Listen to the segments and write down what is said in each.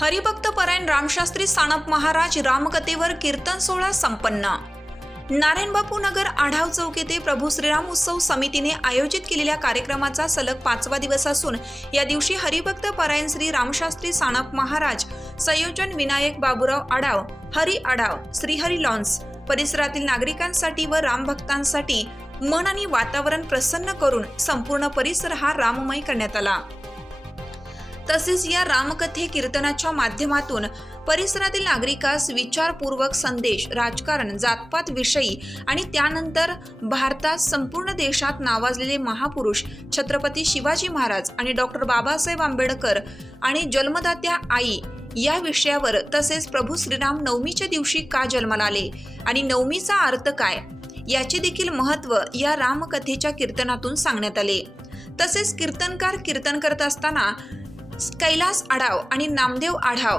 हरिभक्त परायण रामशास्त्री सानप महाराज रामकथेवर कीर्तन सोहळा संपन्न. नारायणबापू नगर आढाव चौक येथे प्रभू श्रीराम उत्सव समितीने आयोजित केलेल्या कार्यक्रमाचा सलग पाचवा दिवस असून या दिवशी हरिभक्त परायण श्री रामशास्त्री सानप महाराज संयोजन विनायक बाबूराव आढाव हरी आढाव श्रीहरी लॉन्स परिसरातील नागरिकांसाठी व रामभक्तांसाठी मन आणि वातावरण प्रसन्न करून संपूर्ण परिसर हा राममय करण्यात आला. तसेच या रामकथे कीर्तनाच्या माध्यमातून परिसरातील नागरिकास विचारपूर्वक संदेश राजकारण जातपात विषयी आणि त्यानंतर भारतात संपूर्ण देशात नावाजलेले महापुरुष छत्रपती शिवाजी महाराज आणि डॉक्टर बाबासाहेब आंबेडकर आणि जन्मदात्या आई या विषयावर तसेच प्रभू श्रीराम नवमीच्या दिवशी का जन्माला आले आणि नवमीचा अर्थ काय याचे देखील महत्त्व या रामकथेच्या कीर्तनातून सांगण्यात आले. तसेच कीर्तनकार कीर्तन करत असताना कैलास आढाव आणि नामदेव आढाव.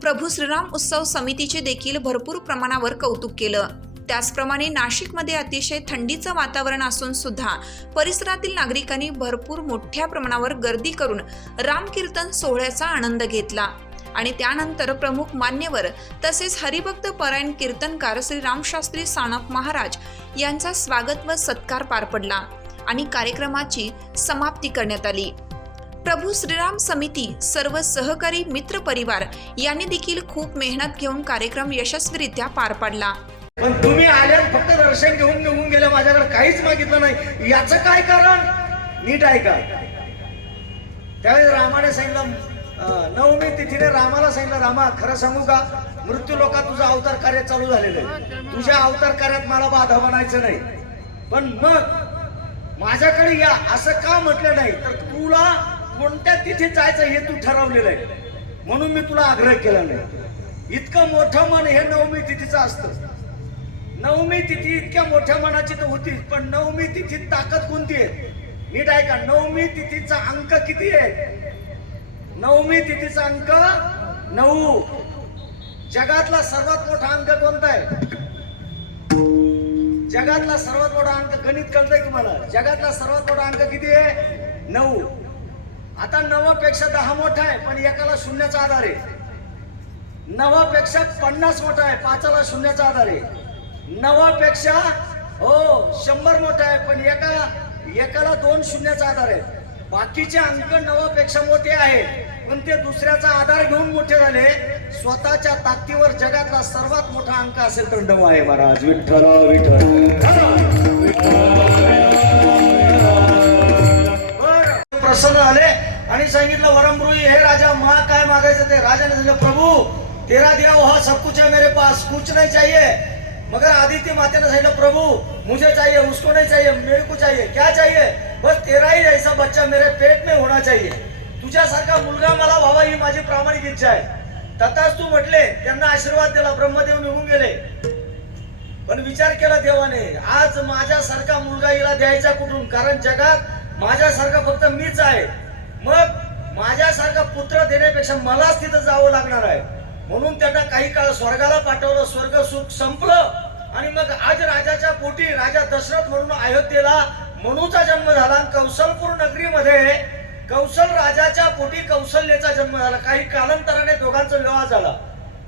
प्रभू श्रीराम उत्सव समितीचे देखील भरपूर प्रमाणावर कौतुक केलं. त्याचप्रमाणे नाशिकमध्ये अतिशय थंडीचं वातावरण असून सुद्धा परिसरातील नागरिकांनी भरपूर मोठ्या प्रमाणावर गर्दी करून रामकीर्तन सोहळ्याचा आनंद घेतला. आणि त्यानंतर प्रमुख मान्यवर तसेच हरिभक्त परायण कीर्तनकार श्री रामशास्त्री सानप महाराज यांचा स्वागत व सत्कार पार पडला आणि कार्यक्रमाची समाप्ती करण्यात आली. प्रभू श्रीराम समिती सर्व सहकारी मित्र परिवार यांनी देखील खूप मेहनत घेऊन कार्यक्रम यशस्वीरित्या पार पाडला. पण तुम्ही आल्यात फक्त दर्शन घेऊन निघून गेल्या माझ्याकडे काहीच मागितलं नाही. याचं काय कारण? नीट ऐका. त्यावेळेस रामाने सांगितलं नवमी तिथीने रामाला सांगितलं रामा खरं सांगू का? मृत्यू लोकात तुझं अवतार कार्य चालू झालेलं आहे. तुझ्या अवतार कार्यात मला बाधा बनायचं नाही. पण मग माझ्याकडे या असं का म्हटलं नाही? तर तुला कोणत्या तिथे जायचं हे तू ठरवलेलं आहे. म्हणून मी तुला आग्रह केला नाही. इतकं मोठं मन हे नवमी तिथीचं असतं. नवमी तिथी इतक्या मोठ्या मनाची तर होतीच पण नवमी तिथीत ताकद कोणती आहे? नीट आहे का नवमी तिथीचा अंक किती आहे? नवमी तिथीचा अंक नऊ. जगातला सर्वात मोठा अंक कोणता आहे? जगातला सर्वात मोठा अंक गणित कळतंय तुम्हाला. जगातला सर्वात मोठा अंक किती आहे? नऊ. आता नवापेक्षा दहा मोठा आहे पण एकाला शून्याचा आधार आहे. नवापेक्षा पन्नास मोठा आहे पाचाला शून्याचा आधार आहे. नवापेक्षा हो शंभर मोठा आहे पण एका एकाला दोन शून्याचा आधार आहे. बाकीचे अंक नवापेक्षा मोठे आहेत पण ते दुसऱ्याचा आधार घेऊन मोठे झाले. स्वतःच्या ताकदीवर जगातला सर्वात मोठा अंक असेल तर नऊ आहे महाराज. विठ्ठल विठ्ठल. प्रसन्न झाले आणि सांगितलं वरमरुई हे राजा मा काय मागायचं ते? राजाने सांगितलं प्रभू तेरा दिया हा सब कुछ है मेरे पास कुछ नहीं चाहिए. मगर आदित्य माता ने सांगितलं प्रभु मुझे चाहिए उसको नहीं चाहिए मेरे को चाहिए क्या चाहिए? बस तेरा ही ऐसा बच्चा मेरे पेट में होना चाहिए। तुझ्यासारखा मुलगा मला व्हावा ही माझी प्रामाणिक इच्छा आहे. तथाच तू म्हटले त्यांना आशीर्वाद दिला ब्रह्मदेव निघून गेले. पण विचार केला देवाने आज माझ्यासारखा मुलगा हिला द्यायचा कुठून? कारण जगात माझ्यासारखा फक्त मीच आहे. मग माझ्यासारखा पुत्र देण्यापेक्षा मलाच तिथं जावं लागणार आहे. म्हणून त्यांना काही काळ स्वर्गाला पाठवलं स्वर्ग सुख संपलं आणि मग आज राजाच्या पोटी राजा दशरथ म्हणून अयोध्येला मनूचा जन्म झाला. आणि कौशलपूर नगरीमध्ये कौशल राजाच्या पोटी कौशल्याचा जन्म झाला. काही कालांतराने दोघांचा विवाह झाला.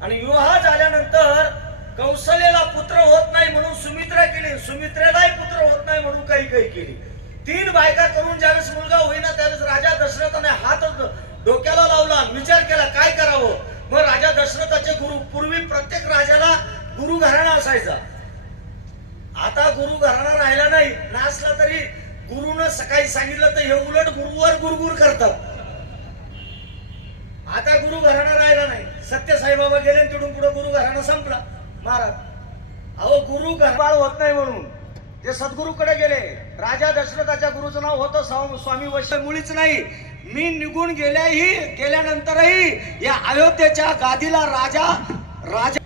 आणि विवाह झाल्यानंतर कौशल्याला पुत्र होत नाही म्हणून सुमित्रा केली. सुमित्रेलाही पुत्र होत नाही म्हणून काही काही केली. तीन बायका करून ज्यावेळेस मुलगा होईना त्यावेळेस राजा दशरथाने हात डोक्याला लावला विचार केला काय करावं? मग राजा दशरथाचे गुरु पूर्वी प्रत्येक राजाला गुरु घराणा असायचा. आता गुरु घराणा राहिला नाही नाचला तरी गुरुनं सकाळी सांगितलं तर हे उलट गुरुवर गुरगुर करतात. आता गुरु घराणा राहिला नाही. सत्य साईबाबा गेले तिथून पुढे गुरु घराणा संपला. महाराज अहो गुरु घरबाळ होत नाही म्हणून. ते सद्गुरूकडे गेले. राजा दशरथाच्या गुरुचं नाव होतं स्वामी वैश्य मुळीच नाही. मी निघून गेल्याही गेल्यानंतरही या अयोध्येच्या गादीला राजा राजा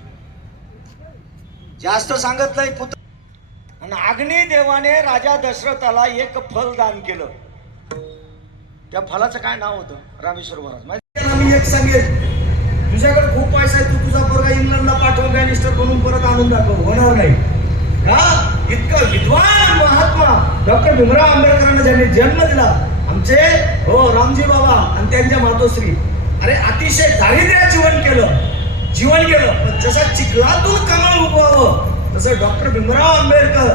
जास्त सांगत नाही पुत्र. आणि अग्निदेवाने राजा दशरथाला एक फल दान केलं. त्या फलाचं काय नाव होतं? रामेश्वर महाराज. माहिती एक सांगेल. तुझ्याकडे खूप पैसा आहे. तू तुझा पोरगा इंग्लंडला पाठव बॅनिस्टर बनून परत आणून दाखव. होणार नाही. का इतकं विद्वान महात्मा डॉक्टर भीमराव आंबेडकरांना ज्यांनी जन्म दिला आमचे हो रामजी बाबा आणि त्यांच्या मातोश्री. अरे अतिशय दारिद्र्य जीवन केलं जीवन केलं पण जसा चिखलातून कमळ उगवावं तसं डॉक्टर भीमराव आंबेडकर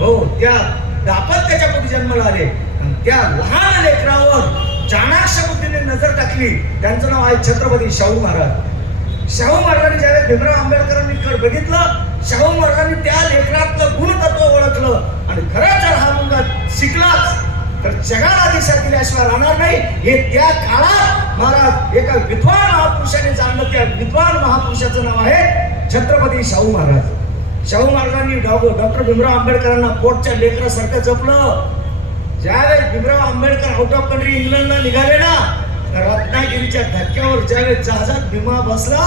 हो त्या दापत्याच्या पोटी जन्माला आले. त्या लहान लेकरावर चाणाक्ष बुद्धीने नजर टाकली. त्यांचं नाव आहे छत्रपती शाहू महाराज. शाहू महाराजांनी ज्यावेळेस भीमराव आंबेडकरांनी बघितलं शाहू महाराजांनी त्या लेखनातलं गुणतत्व ओळखलं आणि खरं जर हा मुलगा शिकलाच. तर जगाला दिशा दिल्याशिवाय राहणार नाही. हे त्या काळात महाराज एका विद्वान महापुरुषाने जाणलं. त्या विद्वान महापुरुषाचं नाव आहे छत्रपती शाहू महाराज. शाहू महाराजांनी डॉक्टर भीमराव आंबेडकरांना पोटच्या लेकरासारखं जपलं. ज्यावेळेस Bhimrao Ambedkar out of country इंग्लंडला निघाले ना तर रत्नागिरीच्या धक्क्यावर ज्यावेळेस जहाजात भीमा बसला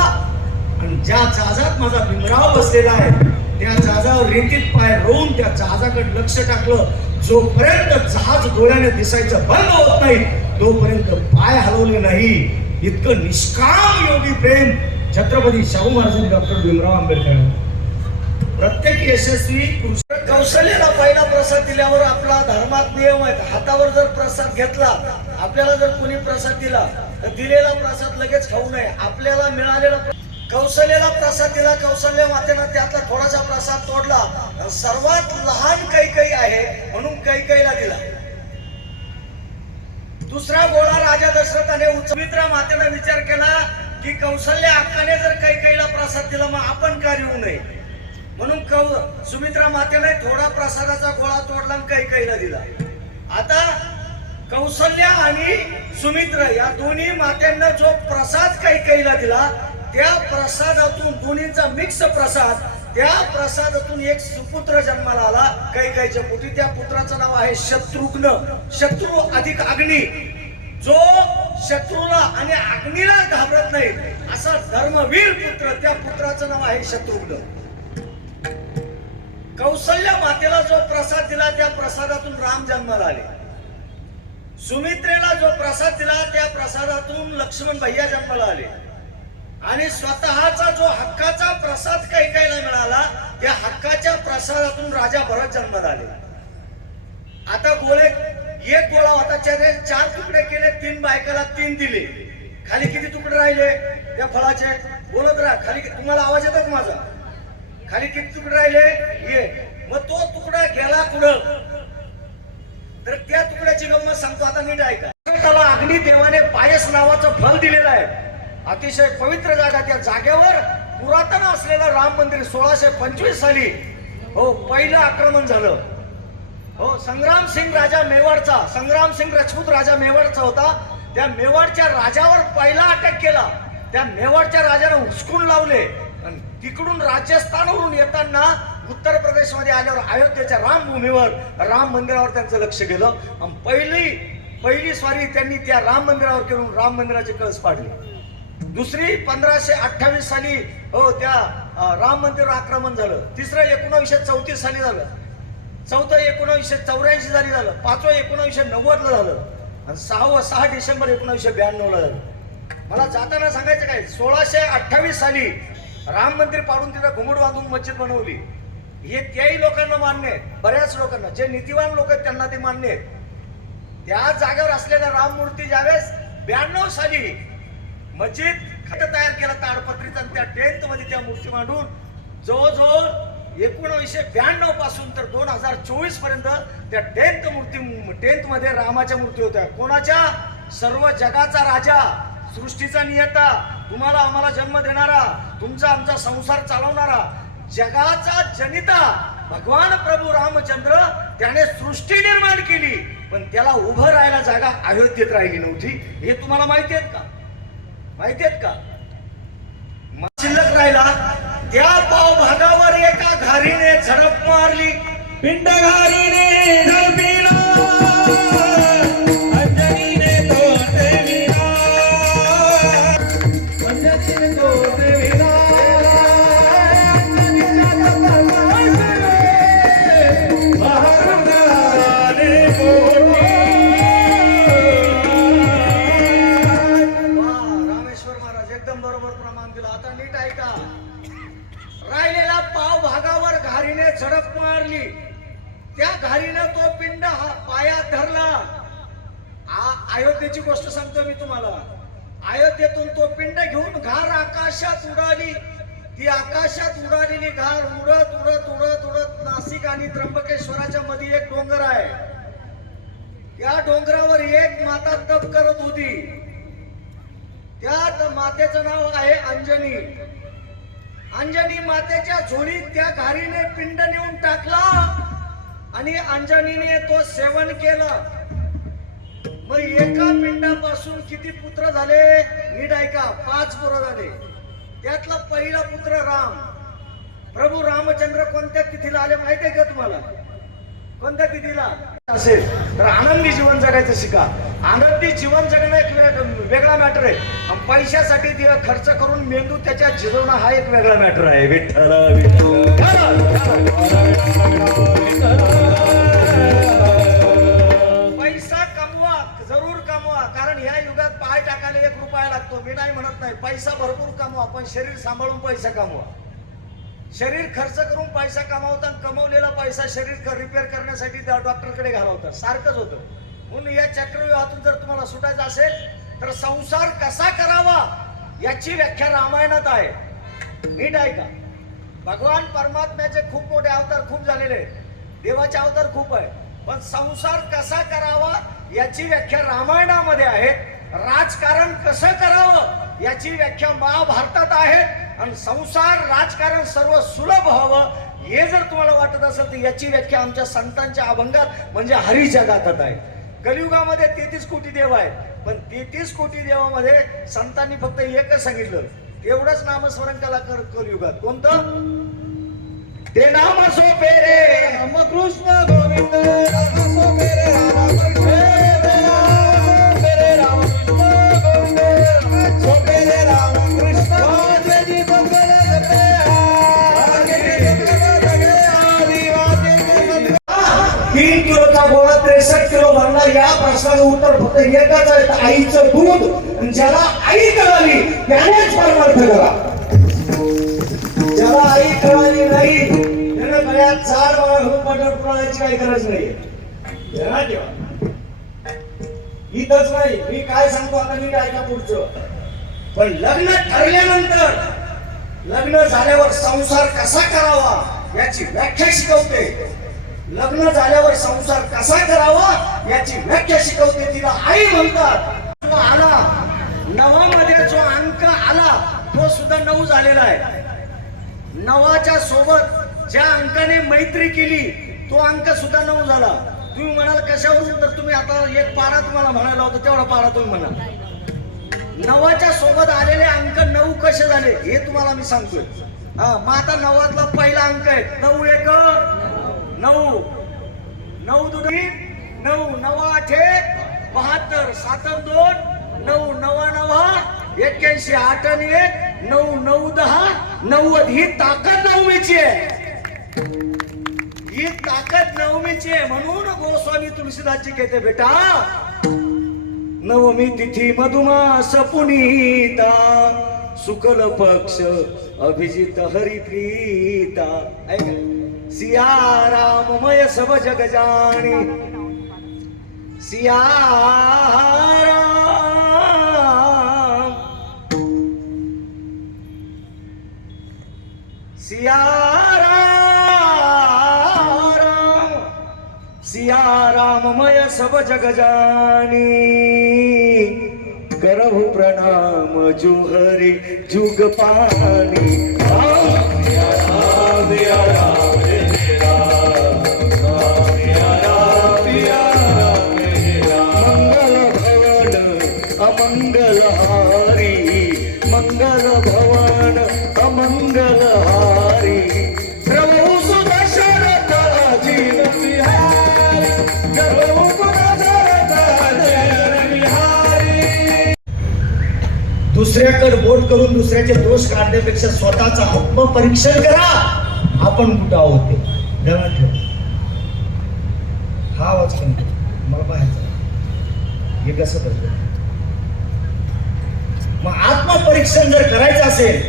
आणि ज्या जहाजात माझा भीमराव बसलेला आहे त्या जहाजावर रेतीत पाय रोवून त्या जहाजाकडे लक्ष टाकलं. जोपर्यंत जहाज डोळ्याने दिसायचं बंद होत नाही तोपर्यंत पाय हलवले नाही. इतकं निष्काम योगी प्रेम छत्रपती शाहू महाराजांनी डॉक्टर भीमराव आंबेडकर. प्रत्येक यशस्वी कृष्ण कौशल्याला पहिला प्रसाद दिल्यावर आपला धर्मात नियम आहे हातावर जर प्रसाद घेतला आपल्याला जर कोणी प्रसाद दिला तर दिलेला प्रसाद लगेच खाऊ नये. आपल्याला मिळालेला कौशल्याला प्रसाद दिला कौशल्य मातेनं त्यातला थोडासा प्रसाद तोडला. सर्वात लहान काही काही आहे म्हणून काही काहीला दिला. दुसरा गोळा राजा दशरथाने उचमित्रा मातेनं विचार केला की कौशल्य अक्काने जर काही काहीला प्रसाद दिला मग आपण का येऊ नये? म्हणून कौ सुमित्रा मातेने थोडा प्रसादाचा गोळा तोडला आणि काही काहीला दिला. आता कौशल्य आणि सुमित्र या दोन्ही मात्यांना जो प्रसाद काही काहीला दिला त्या प्रसादातून दोन्हीचा मिक्स प्रसाद त्या प्रसादातून एक सुपुत्र जन्माला आला काही काहीच्या पोटी. त्या पुत्राचं नाव आहे शत्रुघ्न. शत्रू अधिक अग्नी. जो शत्रूला आणि अग्नीला घाबरत नाही असा धर्मवीर पुत्र त्या पुत्राचं नाव आहे शत्रुघ्न. कौशल्य मातेला जो प्रसाद दिला त्या प्रसादातून राम जन्माला आले. सुमित्रेला जो प्रसाद दिला त्या प्रसादातून लक्ष्मण भैया जन्माला आले. आणि स्वतःचा जो हक्काचा प्रसाद काही काहीला मिळाला त्या हक्काच्या प्रसादातून राजा भरत जन्माला आले आता गोळे एक गोळा होता त्याने चार तुकडे केले तीन बायकाला तीन दिले. खाली किती तुकडे राहिले? या फळाचे. बोलत राहा खाली तुम्हाला आवाज येतात माझा? खाली किती तुकडे राहिले? ये. मग तो तुकडा गेला कुठं तर त्या तुकड्याची गंमत सांगतो आता नीट ऐका. त्याला अग्नी देवाने पायस नावाचं फल दिलेलं आहे. अतिशय पवित्र जागा त्या जागेवर पुरातन असलेलं राम मंदिर सोळाशे पंचवीस साली. हो पहिलं आक्रमण झालं. हो संग्राम सिंग राजा मेवाडचा संग्राम सिंग राजपूत राजा मेवाडचा होता. त्या मेवाडच्या राजावर पहिला अटॅक केला. त्या मेवाडच्या राजाने हुसकून लावले. आणि तिकडून राजस्थानवरून येताना उत्तर प्रदेशमध्ये आल्यावर अयोध्येच्या रामभूमीवर राम मंदिरावर त्यांचं लक्ष गेलं. आणि पहिली पहिली स्वारी त्यांनी त्या राम मंदिरावर करून राम मंदिराचे कळस पाडले. दुसरी पंधराशे अठ्ठावीस साली हो त्या राम मंदिर आक्रमण झालं. तिसरं एकोणावीसशे चौतीस साली झालं. चौथं एकोणावीसशे चौऱ्याऐंशी साली झालं. पाचवं एकोणावीसशे नव्वदला झालं. आणि सहावं सहा डिसेंबर एकोणावीसशे ब्याण्णवला झालं. मला जाताना सांगायचं काय सोळाशे अठ्ठावीस साली राम मंदिर पाडून तिथं घुमड बांधून मस्जिद बनवली. हे त्याही लोकांना मान्य आहे. बऱ्याच लोकांना जे नीतिवान लोक आहेत त्यांना ते मान्य आहे त्या जागेवर असलेल्या राम मूर्ती ज्यावेळेस ब्याण्णव साली मस्जिद खट तयार केला ताडपत्रीचा त्या टेंथमध्ये त्या मूर्ती मांडून जवळजवळ एकोणीसशे ब्याण्णवपासून तर दोन हजार चोवीसपर्यंत त्या टेंथ मूर्ती टेंथमध्ये रामाच्या मूर्ती होत्या. कोणाच्या? सर्व जगाचा राजा सृष्टीचा नियता तुम्हाला आम्हाला जन्म देणारा तुमचा आमचा संसार चालवणारा जगाचा जनिता भगवान प्रभू रामचंद्र त्याने सृष्टी निर्माण केली. पण त्याला उभं राहायला जागा अयोध्येत राहिली नव्हती. हे तुम्हाला माहिती आहेत का? माहिती आहेत का शिल्लक राहिला. त्या पाव भागावर एका घारीने झडप मारली. पिंड घारीने झडपी महत्वाची गोष्ट सांगतो मी तुम्हाला. अयोध्येतून तो पिंड घेऊन घार आकाशात उडाली. ती आकाशात उडालेली घार उडत उडत उडत उडत नाशिक आणि त्र्यंबकेश्वराच्या मध्ये एक डोंगर आहे. या डोंगरावर एक माता तप करत होती. त्या मातेचं नाव आहे अंजनी. अंजनी मातेच्या झोळीत त्या घारीने पिंड नेऊन टाकला आणि अंजनीने तो सेवन केलं. मग एका पिंडापासून किती पुत्र झाले? नीट ऐका पाच पुत्र झाले. त्यातला पहिला पुत्र राम. प्रभू रामचंद्र कोणत्या तिथीला आले माहिती आहे का तुम्हाला? कोणत्या तिथीला? असेल. तर आनंदी जीवन जगायचं शिका. आनंदी जीवन जगणं एक वेगळा मॅटर आहे. पैशासाठी तिला खर्च करून मेंदू त्याच्या जिरवणं हा एक वेगळा मॅटर आहे. विठ्ठल विठ्ठल. कमवा कारण ह्या युगात पाय टाकायला एक रुपया लागतो. मी नाही म्हणत नाही पैसा भरपूर कमवा पण शरीर सांभाळून पैसा कमवा. शरीर खर्च करून पैसा कमावता कमवलेला पैसा शरीर रिपेअर करण्यासाठी डॉक्टरकडे घालवतात. सारखंच होतं. म्हणून या चक्रव्यूहातून जर तुम्हाला सुटायचं असेल तर संसार कसा करावा याची व्याख्या रामायणात आहे. नीट आहे का? भगवान परमात्म्याचे खूप मोठे अवतार खूप झालेले आहेत. देवाचे अवतार खूप आहे पण संसार कसा करावा याची व्याख्या रामायणामध्ये आहे. राजकारण कसं करावं याची व्याख्या महाभारतात आहे. आणि संसार राजकारण सर्व सुलभ व्हावं हे जर तुम्हाला वाटत असेल तर याची व्याख्या आमच्या संतांच्या अभंगात म्हणजे हरीच्या गातात आहे. कलियुगामध्ये तेहतीस कोटी देव आहेत पण तेहतीस कोटी देवामध्ये संतांनी फक्त एकच सांगितलं. एवढंच नामस्मरण त्याला कर कलियुगात. कोणतं? ते नाम सोपे रे राम कृष्ण गोविंद रे जी मंगल तीन किलोचा गोळा त्रेसष्ट किलो भरला या प्रश्नाचं उत्तर फक्त एकच आहे आईचं दूध ज्याला आई कळाली त्यानेच परमार्थ करा. ज्याला आई कळाली नाही त्यानं चार बाळा मटर पंढरपुराची काही गरज नाहीये ध्यानात ठेवा. इथंच नाही मी काय सांगतो आता मी काय का पुढचं. पण लग्न ठरल्यानंतर लग्न झाल्यावर संसार कसा करावा याची व्याख्या शिकवते. लग्न झाल्यावर संसार कसा करावा याची व्याख्या शिकवते. तिला आई म्हणतात. आला. नवामध्ये जो अंक आला तो सुद्धा नऊ झालेला आहे. नवाच्या सोबत ज्या अंकाने मैत्री केली तो अंक सुद्धा नऊ झाला. तुम्ही म्हणाल कशावरून? तर तुम्ही आता एक पारा तुम्हाला म्हणायला होता तेवढा पारा तुम्ही म्हणाल. नवाच्या सोबत आलेले अंक नऊ कसे झाले हे तुम्हाला मी सांगतोय. हा मग आता नवातला पहिला अंक आहे. नऊ एक नऊ. नऊ दोन्ही नऊ नवा आठे बहात्तर. सात दोन नऊ नवा नवा एक्क्याऐंशी. आठ आणि एक नऊ नऊ दहा. नव्वद. ही ताकद नवमीची आहे. ही ताकद नवमीची आहे म्हणून गोस्वामी तुलसीदासजी घेते बेटा नवमी तिथी मधुमास पुनीता शुकल पक्ष अभिजित हरिप्रीता. ऐक सिया राममय सब जग जाणी। सिया राम सिया सब जग जानी करहु प्रणाम जुहरी जुग पानी दुसऱ्याकडे बोट करून दुसऱ्याचे दोष काढण्यापेक्षा स्वतःचा आत्मपरीक्षण करा. आपण कुठं आहोत ते? ध्यानात हा आवाज पण मला पाहायचा हे कसं करतो? मग आत्मपरीक्षण जर करायचं असेल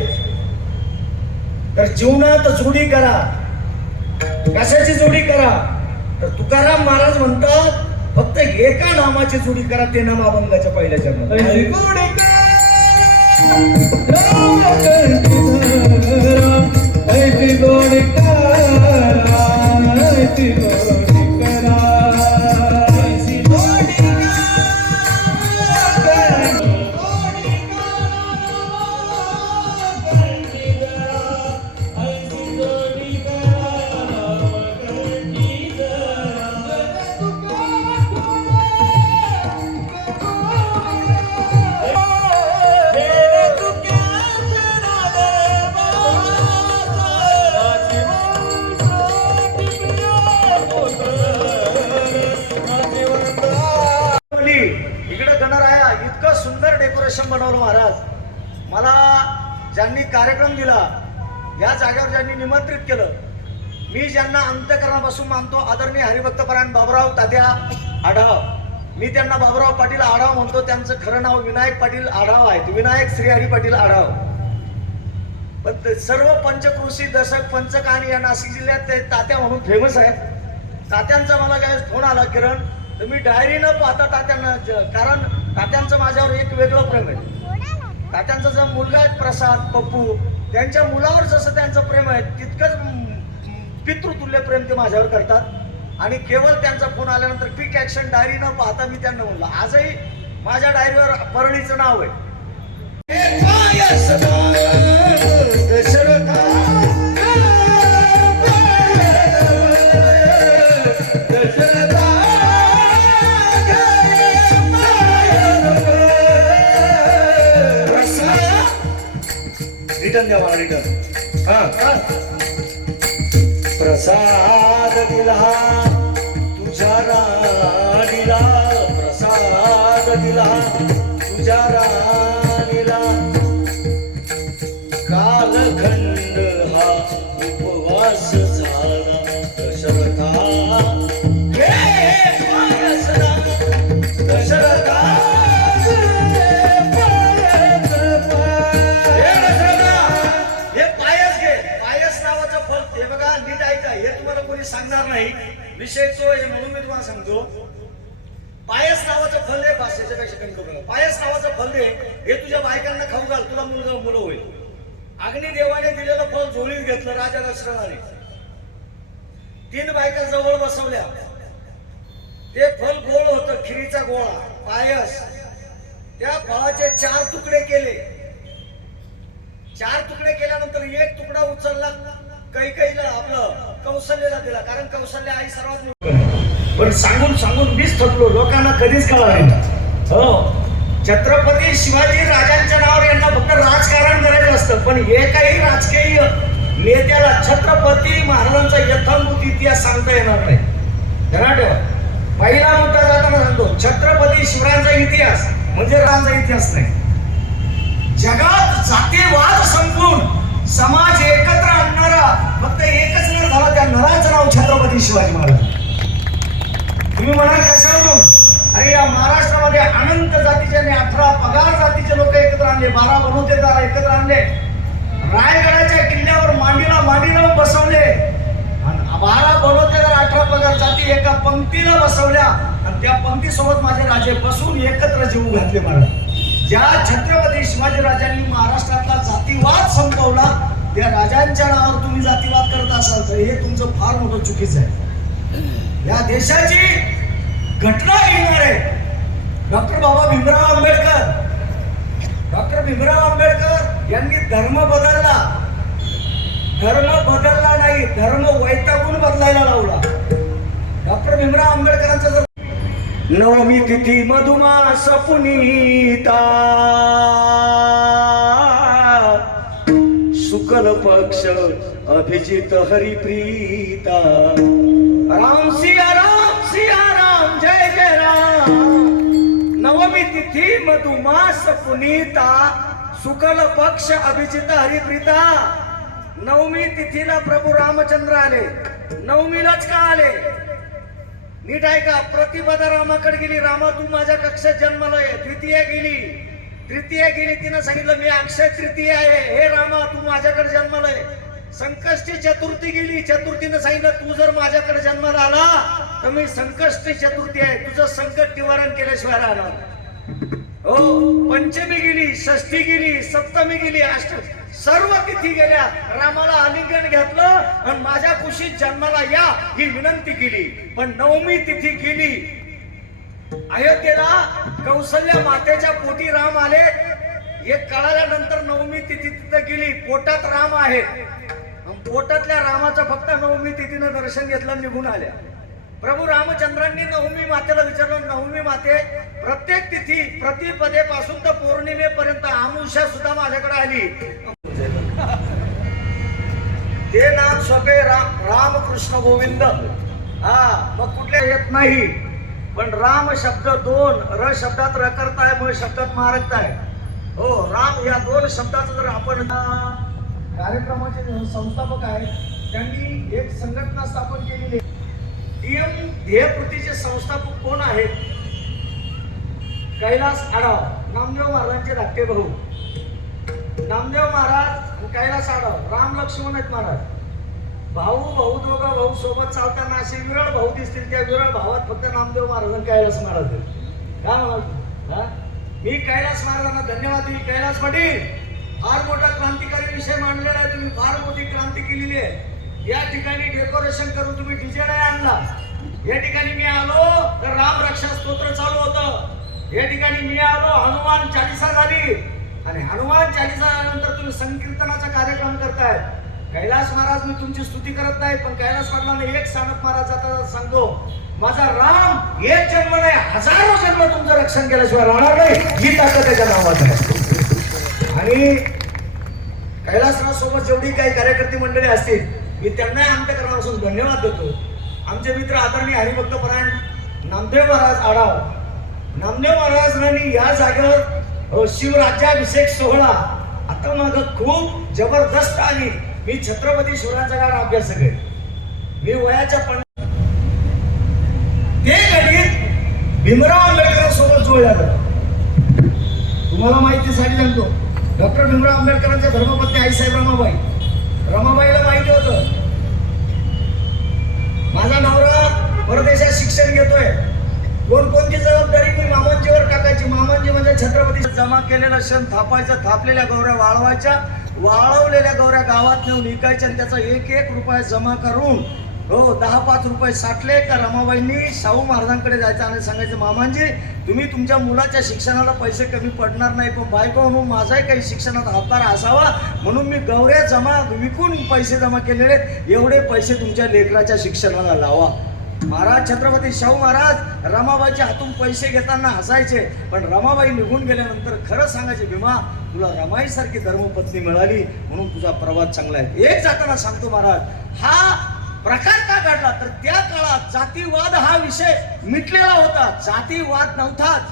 तर जीवनात जोडी करा. कशाची जोडी करा? तर तुकाराम महाराज म्हणतात फक्त एका नामाची जोडी करा ते नाम अभंगाच्या पहिल्या चरणात. राम कंठीधर बनवलं महाराज मला ज्यांनी कार्यक्रम दिला या जागेवर ज्यांनी निमंत्रित केलं मी ज्यांना अंत्यकरणापासून मानतो आदरणीय हरिभक्तपरायण बाबराव तात्या आढाव. मी त्यांना बाबराव पाटील आढाव म्हणतो त्यांचं खरं नाव विनायक पाटील आढाव आहे विनायक श्रीहरी पाटील आढाव. पण सर्व पंचकृषी दशक पंचकानी या नाशिक जिल्ह्यात ते तात्या म्हणून फेमस आहे तात्यांचा मला ज्यावेळेस फोन आला किरण तर मी डायरी न पाहता तात्यांना कारण तात्यांचं माझ्यावर एक वेगळं प्रेम आहे. तात्यांचा जो मुलगा आहे प्रसाद पप्पू त्यांच्या मुलावर जसं त्यांचं प्रेम आहे तितकंच पितृतुल्य प्रेम ते माझ्यावर करतात. आणि केवळ त्यांचा फोन आल्यानंतर क्विक ॲक्शन डायरी न पाहता मी त्यांना म्हणलं आजही माझ्या डायरीवर परळीचं नाव आहे. रिटर्न द्या मला रिटर्न हा. प्रसाद दिला तुझ्या राणीला प्रसाद दिला तुझ्या रा सांगणार नाही. विषय तो आहे म्हणून मी तुम्हाला सांगतो. पायस नावाचं फल दे बस याच्यापेक्षा कमी करू पायस नावाचं फल दे हे तुझ्या बायकांना खाऊ घाल तुला मुलगा मुलं होईल. अग्निदेवाने दिलेलं फळ झोळीत घेतलं राजा दशरथाने. तीन बायका जवळ बसवल्या. ते फल गोळ होतं खिरीचा गोळा पायस. त्या फळाचे चार तुकडे केले. चार तुकडे केल्यानंतर एक तुकडा उचलला कैकईला आपलं कौशल्यला दिला कारण कौशल्य आई सर्वात पण सांगून सांगून मीच थकलो लोकांना कधीच कळलं नाही. हो. छत्रपती शिवाजी राजांच्या नावावर यांना फक्त राजकारण करायचं असतं पण एकाही राजकीय नेत्याला छत्रपती महाराजांचा यथाभूत इतिहास सांगता येणार नाही. ध्यानात ठेवा. पहिला मुद्दा जाताना सांगतो छत्रपती शिवरायांचा इतिहास म्हणजे राजांचा इतिहास नाही. जगात जातीवाद संपून समाज एकत्र आणणारा फक्त एकच नर झाला त्या नराचं नाव छत्रपती शिवाजी महाराज. तुम्ही म्हणाल कशावरून अरे या महाराष्ट्रामध्ये अनंत जातीचे आणि अठरा पगार जातीचे लोक एकत्र आणले बारा बनवतेदार एकत्र आणले. रायगडाच्या किल्ल्यावर मांडीला मांडीला बसवले. बारा बनवतेदार अठरा पगार जाती एका पंक्तीला बसवल्या. आणि त्या पंक्तीसोबत माझे राजे बसून एकत्र जीव घातले महाराज ज्या छत्रपती शिवाजी राजांनी महाराष्ट्रातला जातीवाद संपवला त्या राजांच्या नावावर तुम्ही जातीवाद करत असाल तर हे तुमचं फार मोठं चुकीचं आहे. या देशाची घटना येणार आहे. डॉक्टर बाबा भीमराव आंबेडकर डॉक्टर भीमराव आंबेडकर यांनी धर्म बदलला. धर्म बदलला नाही धर्म वैतागून बदलायला लावला. डॉक्टर भीमराव आंबेडकरांचा जर नवमी तिथी मधुमास पुनीता शुक्ल पक्ष अभिजित हरिप्रीता। राम सिया राम सिया राम जय जय राम। नवमी तिथी मधुमास पुनीता। शुक्ल पक्ष अभिजित हरिप्रीता। नवमी तिथीला प्रभू रामचंद्र आले. नवमीलाच का आले? नीट ऐका प्रतिपदा रामाकडे गेली रामा तू माझ्या कक्षात जन्माला द्वितीय गेली. तृतीय गेली तिनं सांगितलं मी अक्षय तृतीय आहे. हे रामा तू माझ्याकडे जन्माला आहे संकष्टी चतुर्थी गेली. चतुर्थीनं सांगितलं तू जर माझ्याकडे जन्माला आला तर मी संकष्टी चतुर्थी आहे. तुझं संकट निवारण केल्याशिवाय राहणार हो पंचमी गेली षष्ठी गेली सप्तमी गेली अष्ट सर्व तिथी गेल्या. रामाला आलिंगन घेतलं आणि माझ्या कुशीत जन्माला या ही विनंती केली. पण नवमी तिथी गेली अयोध्येला कौशल्या मातेच्या पोटी राम आले. एक कळाल्यानंतर नवमी तिथी तिथं गेली. पोटात राम आहेत पोटातल्या रामाचं फक्त नवमी तिथीनं दर्शन घेतलं निघून आल्या. प्रभू रामचंद्रांनी नवमी मातेला विचारलं नवमी माते प्रत्येक तिथी प्रतिपदे पासून तर पौर्णिमेपर्यंत आमुषा सुद्धा माझ्याकडे आली. ते नाम सोपे राम रामकृष्ण गोविंद. हा मग कुठल्या येत नाही. पण राम शब्द दोन र शब्दात र आहे म शब्दात मारकताय हो राम या दोन शब्दाचं जर आपण कार्यक्रमाचे संस्थापक आहेत त्यांनी एक संघटना स्थापन केलेली आहे. डीएम ध्येयकृतीचे संस्थापक कोण आहेत? कैलास आढाव नामदेव महाराजांचे धाकटे भाऊ. नामदेव महाराज आणि कैलास आढाव राम लक्ष्मण आहेत महाराज. भाऊ भाऊ दोघं भाऊ सोबत चालताना असे विरळ भाऊ दिसतील. त्या विरळ भावात फक्त नामदेव महाराज कैलास महाराज काय म्हणाल मी कैलास महाराजांना धन्यवाद देईल कैलास पाटील फार मोठा क्रांतिकारी विषय मांडलेला आहे तुम्ही. फार मोठी क्रांती केलेली आहे. या ठिकाणी डेकोरेशन करून तुम्ही डीजे नाही आणला. या ठिकाणी मी आलो तर राम रक्षा स्तोत्र चालू होतं. या ठिकाणी मी आलो हनुमान चालिसा झाली. आणि हनुमान चालिसा नंतर तुम्ही संकीर्तनाचा कार्यक्रम करताय. कैलास महाराज मी तुमची स्तुती करत नाही पण कैलास पाटलाने एक सांगत महाराज आता सांगतो. माझा राम एक जन्म नाही हजारो जन्म तुमचं रक्षण केल्याशिवाय राहणार नाही. ही ताकद त्याच्या नावात आहे. आणि कैलासनासोबत जेवढी काही कार्यकर्ते मंडळी असतील मी त्यांना अंतकरणापासून धन्यवाद देतो. आमचे मित्र आदरणीय हरिभक्त परायण नामदेव महाराज आढाव. नामदेव महाराजांनी या जागेवर शिवराज्याभिषेक सोहळा. आता माग खूप जबरदस्त आणि मी छत्रपती शिवरायांचा काळ अभ्यास करेन मी वयाच्या पण ते गणित भीमराव आंबेडकरांसोबत जुळलं. तुम्हाला तुम्हाला माहितीसाठी सांगतो. डॉक्टर भीमराव आंबेडकरांच्या धर्मपत्नी आईसाहेब रमाबाई. रमाबाईला माहिती होतं. माझा नवरा परदेशात शिक्षण घेतोय. कोणकोणती जबाबदारी मी मामांजीवर टाकायची? मामांजी म्हणजे छत्रपती जमा केलेलं क्षण थापायचं थापलेल्या गौऱ्या वाळवायच्या वाळवलेल्या गौऱ्या गावात नेऊन विकायच्या आणि त्याचा एक एक रुपया जमा करून हो दहा पाच रुपये साठले का रमाबाईंनी? शाहू महाराजांकडे जायचं आणि सांगायचं मामांजी तुम्ही तुमच्या मुलाच्या शिक्षणाला पैसे कमी पडणार नाही पण बायको म्हणून माझाही काही शिक्षणात हातभार असावा. म्हणून मी गौऱ्या जमा विकून पैसे जमा केलेले एवढे पैसे तुमच्या लेकराच्या शिक्षणाला लावा. महाराज छत्रपती शाहू महाराज रमाबाईच्या हातून पैसे घेताना हसायचे पण रमाबाई निघून गेल्यानंतर खरं सांगायचे भीमा तुला रमाईसारखी धर्मपत्नी मिळाली म्हणून तुझा प्रवास चांगला आहे. एक जाताना सांगतो महाराज हा प्रकार का घडला? तर त्या काळात जातीवाद हा विषय मिटलेला होता. जातीवाद नव्हताच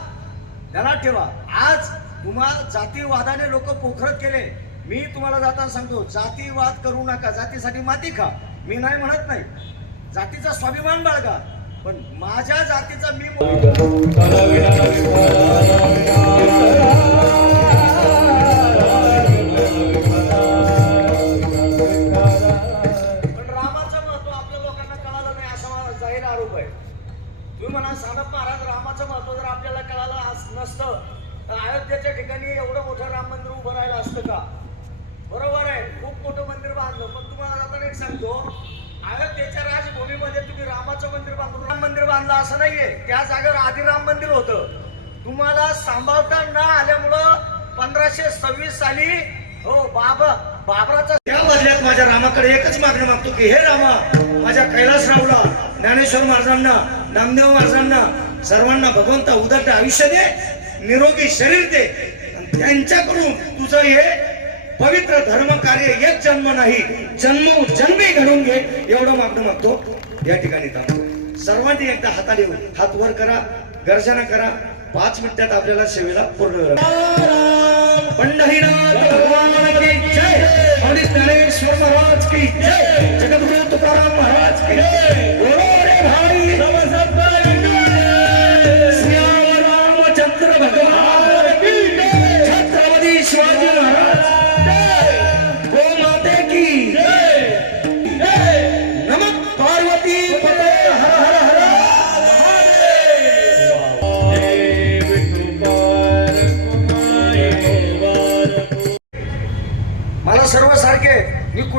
त्याला ठेवा. आज तुम्हाला जातीवादाने लोक पोखरत केले मी तुम्हाला जाताना सांगतो जातीवाद करू नका. जातीसाठी माती खा. मी नाही म्हणत नाही. जातीचा स्वाभिमान बाळगा. पण माझ्या जातीचा मी तुम्ही सानप महाराज रामाचं महत्त्व जर आपल्याला कळालं नसतं तर अयोध्येच्या ठिकाणी एवढं मोठं राम मंदिर उभं राहिलं असतं का? बरोबर आहे खूप मोठं मंदिर बांधलं. पण तुम्हाला जाताना एक सांगतो अयोध्येच्या राजभूमीमध्ये तुम्ही रामाचं मंदिर बांधून राम मंदिर बांधलं असं नाहीये. त्या जागेवर आधी राम मंदिर होतं. तुम्हाला सांभाळता न आल्यामुळं पंधराशे सव्वीस साली हो बाबा बाबराचा या मजल्यात माझ्या रामाकडे एकच मागणं मागतो की हे रामा माझ्या कैलास रावला ज्ञानेश्वर महाराजांना नामदेव महाराजांना सर्वांना भगवंता उदट आयुष्य दे निरोगी शरीर दे. त्यांच्याकडून तुझं हे पवित्र धर्म कार्य एक जन्म नाही जन्म जन्मी घडून घे एवढं मागणं मागतो. या ठिकाणी थांबतो सर्वांनी एकदा हाताने हात वर करा गर्जना करा. पाच मिनिटात आपल्याला सेवेला पूर्ण करा. पंढरीनाथ भगवान की जय. पंडित ज्ञानेश्वर महाराज की जय. जगद्गुरु तुकाराम महाराज की जय. रे भाई.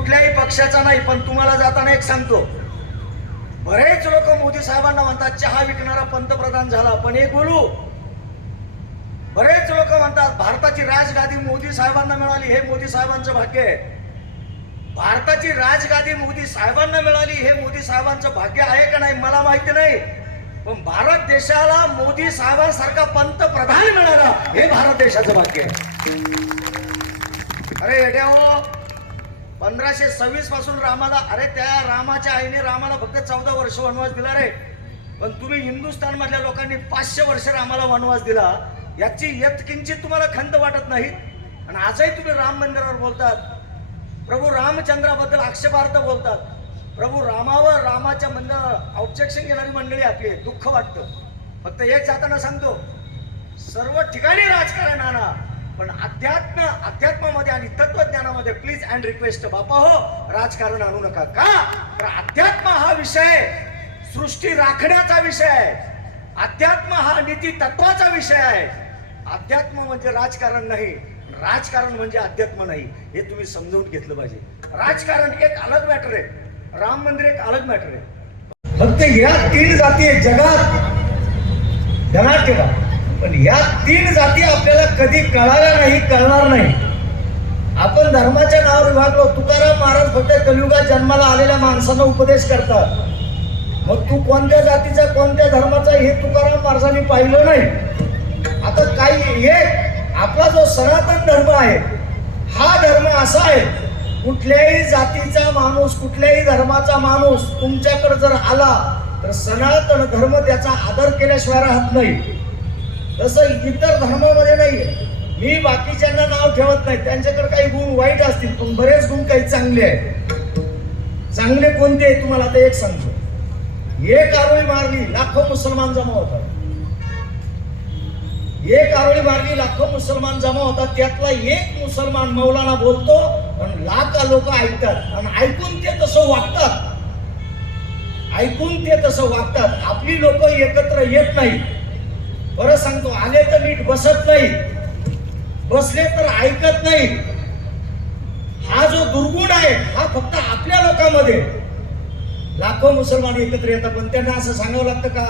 कुठल्याही पक्षाचा नाही पण तुम्हाला जाताना एक सांगतो. बरेच लोक मोदी साहेबांना म्हणतात चहा विकणारा पंतप्रधान झाला. पण एक बोलू बरेच लोक म्हणतात भारताची राजगादी मोदी साहेबांना मिळाली हे मोदी साहेबांचं भाग्य आहे. भारताची राजगादी मोदी साहेबांना मिळाली हे मोदी साहेबांचं भाग्य आहे का नाही मला माहिती नाही. पण भारत देशाला मोदी साहेबांसारखा पंतप्रधान मिळाला हे भारत देशाचं भाग्य आहे. अरे येड्या हो पंधराशे सव्वीसपासून रामाला अरे त्या रामाच्या आईने रामाला फक्त चौदा वर्ष वनवास दिला रे. पण तुम्ही हिंदुस्थान मधल्या लोकांनी पाचशे वर्ष रामाला वनवास दिला याची यत किंचित तुम्हाला खंत वाटत नाही. आणि आजही तुम्ही राम मंदिरावर बोलतात. प्रभू रामचंद्राबद्दल आक्षेपार्थ बोलतात. प्रभू रामावर रामाच्या मंदिरावर ऑब्जेक्शन घेणारी मंडळी आपली आहे. दुःख वाटतं. फक्त एक जाताना सांगतो. सर्व ठिकाणी राजकारण आणा पण अध्यात्म अध्यात्मामध्ये आणि तत्वज्ञानामध्ये प्लीज अँड रिक्वेस्ट बापा हो राजकारण आणू नका. का? तर अध्यात्म हा विषय सृष्टी राखण्याचा विषय आहे. अध्यात्म हा नीती तत्वाचा विषय आहे. अध्यात्म म्हणजे राजकारण नाही राजकारण म्हणजे अध्यात्म नाही. हे तुम्ही समजून घेतलं पाहिजे. राजकारण एक अलग मॅटर आहे. राम मंदिर एक अलग मॅटर आहे. फक्त या तीन जाती आहेत जगात. ठेवा पण या तीन जाती आपल्याला कधी कळाल्या नाही कळणार नाही. आपण धर्माच्या नावावर विभागलो तुकाराम महाराज फक्त कलियुगात जन्माला आलेल्या माणसांना उपदेश करतात. मग तू कोणत्या जातीचा कोणत्या धर्माचा हे तुकाराम महाराजांनी पाहिलं नाही. आता काही हे आपला जो सनातन धर्म आहे हा धर्म असा आहे कुठल्याही जातीचा माणूस कुठल्याही धर्माचा माणूस तुमच्याकडे जर आला तर सनातन धर्म त्याचा आदर केल्याशिवाय राहत नाही. तसं इतर धर्मामध्ये नाहीये. मी बाकीच्यांना नाव ठेवत नाही. त्यांच्याकडे काही गुण वाईट असतील पण बरेच गुण काही चांगले आहेत. चांगले कोणते आहेत तुम्हाला आता एक सांगतो. एक आरोळी मारली लाखो मुसलमान जमा होतात. एक आरोळी मारली लाखो मुसलमान जमा होतात. त्यातला एक मुसलमान मौलाना बोलतो आणि लाख लोक ऐकतात. आणि ऐकून ते तसं वागतात. ऐकून ते तसं वागतात. आपली लोक एकत्र येत नाही बरं सांगतो आले तर नीट बसत नाही. बसले तर ऐकत नाही. हा जो दुर्गुण आहे हा फक्त आपल्या लोकांमध्ये. लाखो मुसलमान एकत्र येतात पण त्यांना असं सांगावं लागतं का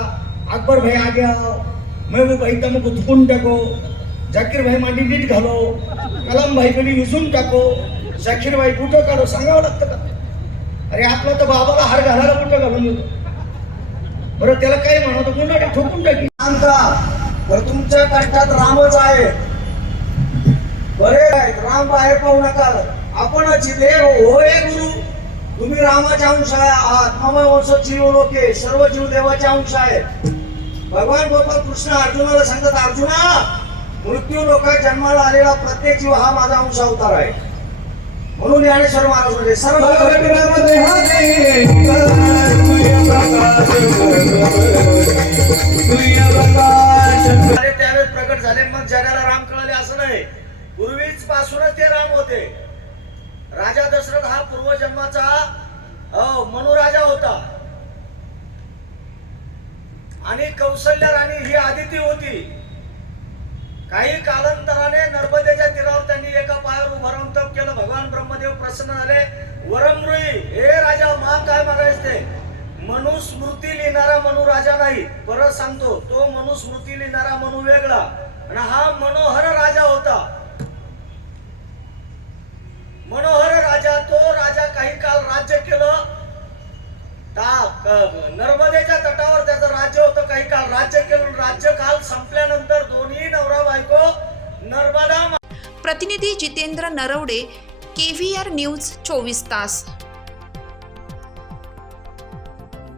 अकबर भाई आ गया महबूब भाई मग थुकून टाको. जाकीर भाई मांडी नीट घालो. कलाम भाई कधी विजून टाको. शाकीर भाई कुठं काढो. सांगावं लागतं का? अरे आपला तर बाबाला हार घालायला कुठं घालून देतो बरं त्याला काय म्हणतो गुन्हा ठोकून टाकी. सांगता कंठात रामच आहे. बरे आहेत राम बाहेर पाहू नका. आपणच देव होय गुरु. तुम्ही रामाचे अंश आहे आहात. मम वंश जीव लोके सर्व जीव देवाचे अंश आहेत. भगवान गोपाल कृष्ण अर्जुनाला सांगतात अर्जुना मृत्यू लोक जन्माला आलेला प्रत्येक जीव हा माझा अंश अवतार आहे. म्हणून ज्ञानेश्वर महाराज म्हणजे सर्व झाले त्यावेळेस प्रकट झाले मग जगाला राम कळाले असं नाही पूर्वीच पासूनच ते राम होते. राजा दशरथ हा पूर्वजन्माचा मनोराजा होता. आणि कौशल्य राणी ही आदिती होती. काही कालांतराने नर्मदेच्या तीरावर त्यांनी एका पायावर उभं राहून तप केलं. भगवान ब्रह्मदेव प्रसन्न झाले. वरमृई हे राजा मा काय मागायच? ते मनुस्मृती लिहिणारा मनु राजा नाही. परत सांगतो तो मनुस्मृती लिहिणारा मनु वेगळा. आणि हा मनोहर राजा होता. मनोहर राजा तो राजा काही काळ राज्य केलं. ता- नर्मदेच्या तटावर त्याचं राज्य होतं काही काळ राज्य केलं. राज्यकाल संपल्यानंतर दोन्ही नवरा बायको नर्मदा प्रतिनिधी जितेंद्र नरवडे केव्हीआर न्यूज चोवीस तास.